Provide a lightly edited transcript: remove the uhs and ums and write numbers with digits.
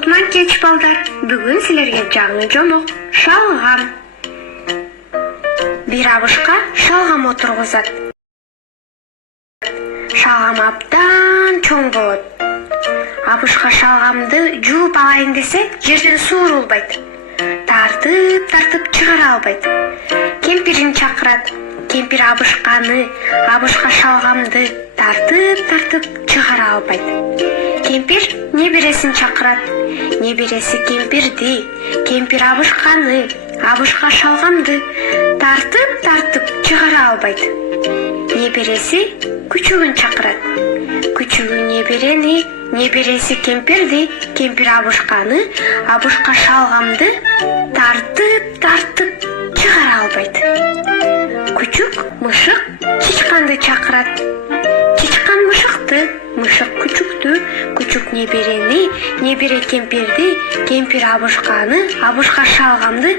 Кутман кеч балдар, бүгін сілерге жаңы жомоқ шалғам. Bir абышқа шалғам отырғызат. Шалғам аптан чоң болады. Абышқа шалғамды жуып алайын десе, жерден суырылбайды. Тартып шығара албайды. Кемпирін чақырат. Кемпир абышқаны, абышқа шалғамды тартып шығара албайды. Кемпир небересін чақырат. Небересі кемпирді, кемпир абышқаны, абышқа шалғамды тартып шығара албайды. Небересі күчігін чақырат. Күчігі неберені, небересі кемпирді, кемпир абышқаны, абышқа шалғамды тартып шығара албайды. Күчік мышық чичқанды чақырат. Чичқан мышықты, мышық күчікті, күчік неберені, небере кемпирді, кемпир абышқаны, абышқа шалғамды